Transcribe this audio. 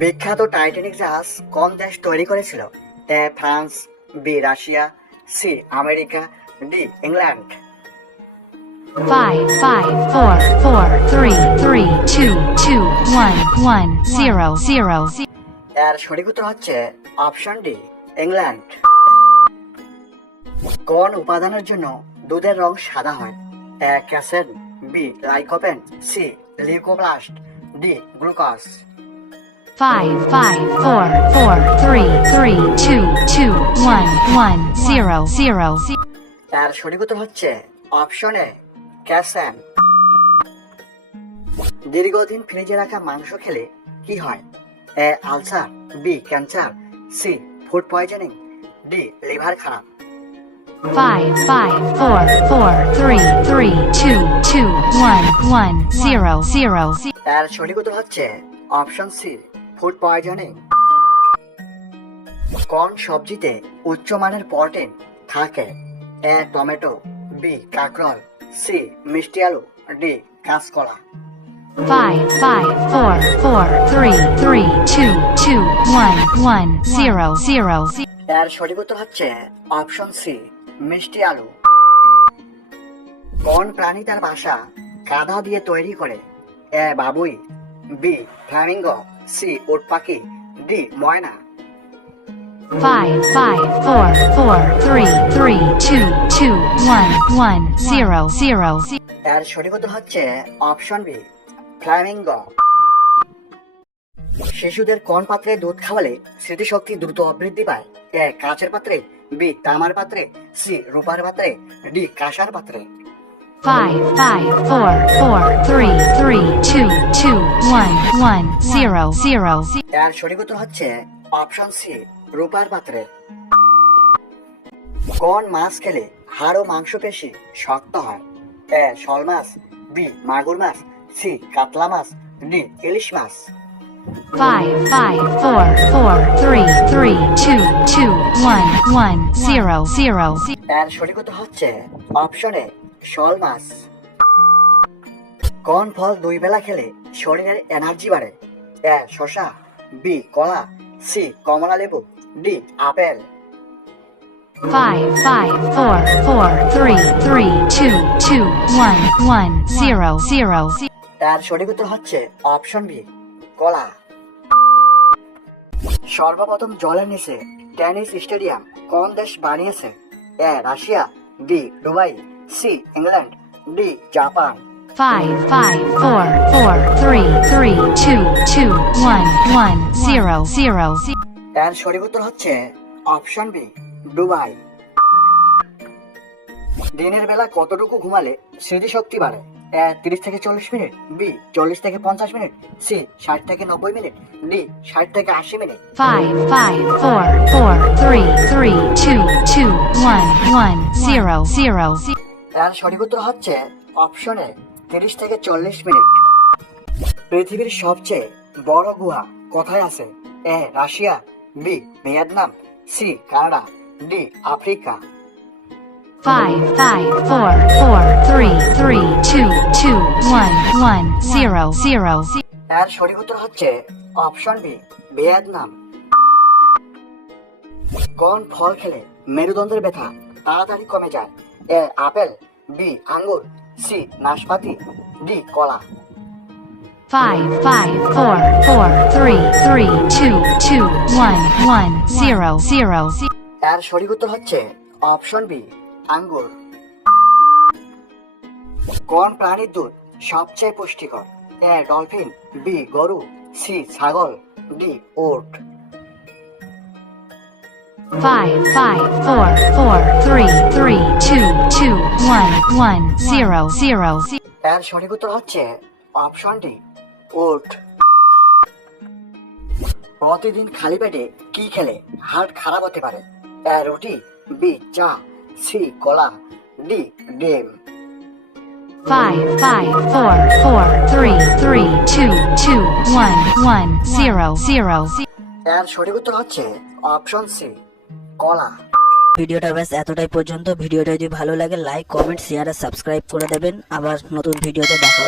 বিখ্যাত টাইটানিক জাহাজ কোন দেশ তৈরি করেছিল। A France B Russia C America D England. Five, five, four, four, three, three, two, two, one, one, zero, zero. এর সঠিক উত্তর হচ্ছে অপশন ডি ইংল্যান্ড। কোন উপাদানের জন্য দুধের রং সাদা হয়? A casein B lycopene C leucoplast D glucose. Five, five, four, four, three, three, two, two, one, one, zero, zero. এর সঠিক উত্তর হচ্ছে অপশন এ ক্যাসেন দীর্ঘদিন ফ্রিজে রাখা মাংস খেলে কি হয় A ulcer B cancer C food poisoning D liver খারাপ Five, five, four, four, three, three, two, two, one, one, zero, zero. এর সঠিক উত্তর হচ্ছে অপশন সি ফুড পয়জনিং কোন সবজিতে উচ্চমানের প্রোটিন থাকে। এ টমেটো বি কাঁকরোল সি মিষ্টি আলু ডি কাঁচকলা। Five, five, four, four, three, three, two, two, one, one, zero, zero. এর সঠিক উত্তর হচ্ছে অপশন সি মিষ্টি আলু। কোন প্রাণী তার বাসা কাদা দিয়ে তৈরি করে। এ বাবুই বি ফ্ল্যামিঙ্গো সি উট পাখি ডি ময়না। Five, five, four, four, three, three, two, two, one, one, zero, zero. এর সঠিক উত্তর হচ্ছে অপশন বি ফ্ল্যামিঙ্গো শিশুদের কোন পাত্রে দুধ খাওয়ালে স্মৃতিশক্তি দ্রুত বৃদ্ধি পায়? এ কাঁচের পাত্রে বি তামার পাত্রে সি রূপার পাত্রে ডি কাঁসার পাত্রে। Five, five, four, four, three, three, two, two, one, one, zero, zero. এর সঠিক উত্তর হচ্ছে অপশন সি রূপার পাত্রে কোন মাছ খেলে হাড় ও মাংসপেশি শক্ত হয় এ শল মাছ বি মাগুর মাছ সি কাতলা মাছ ডি ইলিশ মাছ Five, five, four, four, three, three, two, two, one, one, zero, zero. এর সঠিক উত্তর হচ্ছে অপশনে শল মাছ। কোন ফল দুই বেলা খেলে শরীরের এনার্জি বাড়ে? এ শশা বি কলা সি কমলা লেবু D apple. Five, five, four, four, three, three, two, two, one, one, zero, zero. এর সঠিক উত্তর হচ্ছে অপশন বি কলা। সর্বপ্রথম জলের নিচে টেনিস স্টেডিয়াম কোন দেশ বানিয়েছে? A Russia B Dubai. C England D Japan Five, five, four, four, three, three, two, two, one, one, zero, zero. এর সঠিক উত্তর হচ্ছে অপশন বি দুবাই দিনের বেলা কতটুকু ঘুমালে স্মৃতিশক্তি বাড়ে এ তিরিশ থেকে চল্লিশ মিনিট বি চল্লিশ থেকে পঞ্চাশ মিনিট সি ষাট থেকে নব্বই মিনিট ডি ষাট থেকে আশি minute Five, five, four, four, three, three, two, two, one, one, zero, zero. এর সঠিক উত্তর হচ্ছে অপশনে তিরিশ থেকে চল্লিশ মিনিট। পৃথিবীর সবচেয়ে বড় গুহা কোথায় আছে? A Russia B Vietnam C Canada D Africa. Five, five, four, four, three, three, two, two, one, one, zero, zero. এর সঠিক উত্তর হচ্ছে অপশন বি ভিয়েতনাম। কোন ফল খেলে মেরুদণ্ডের ব্যথা তাড়াতাড়ি কমে যায়? এ আপেল বি আঙ্গুর সি নাশপাতি ডি কলা। Five, five, four, four, three, three, two, two, one, one, zero, zero. এর সঠিক উত্তর হচ্ছে অপশন বি আঙ্গুর। কোন প্রাণীর দুধ সবচেয়ে পুষ্টিকর? এ ডলফিন বি গরু সি ছাগল D oat. Five, five, four, four, three, three, two, two, one, one, zero, zero. এর সঠিক উত্তর হচ্ছে অপশন ডি ওট প্রতিদিন খালি পেটে কি খেলে হার্ট খারাপ হতে পারে এ রুটি বি চা সি কলা ডি ডিম Five, five, four, four, three, three, two, two, one, one, zero, zero. এর সঠিক উত্তর হচ্ছে অপশন সি কলা। ভিডিওটা ব্যাস এতটাই পর্যন্ত। ভিডিওটা যদি ভালো লাগে লাইক কমেন্ট শেয়ার আর সাবস্ক্রাইব করে দেবেন। আবার নতুন ভিডিওতে দেখা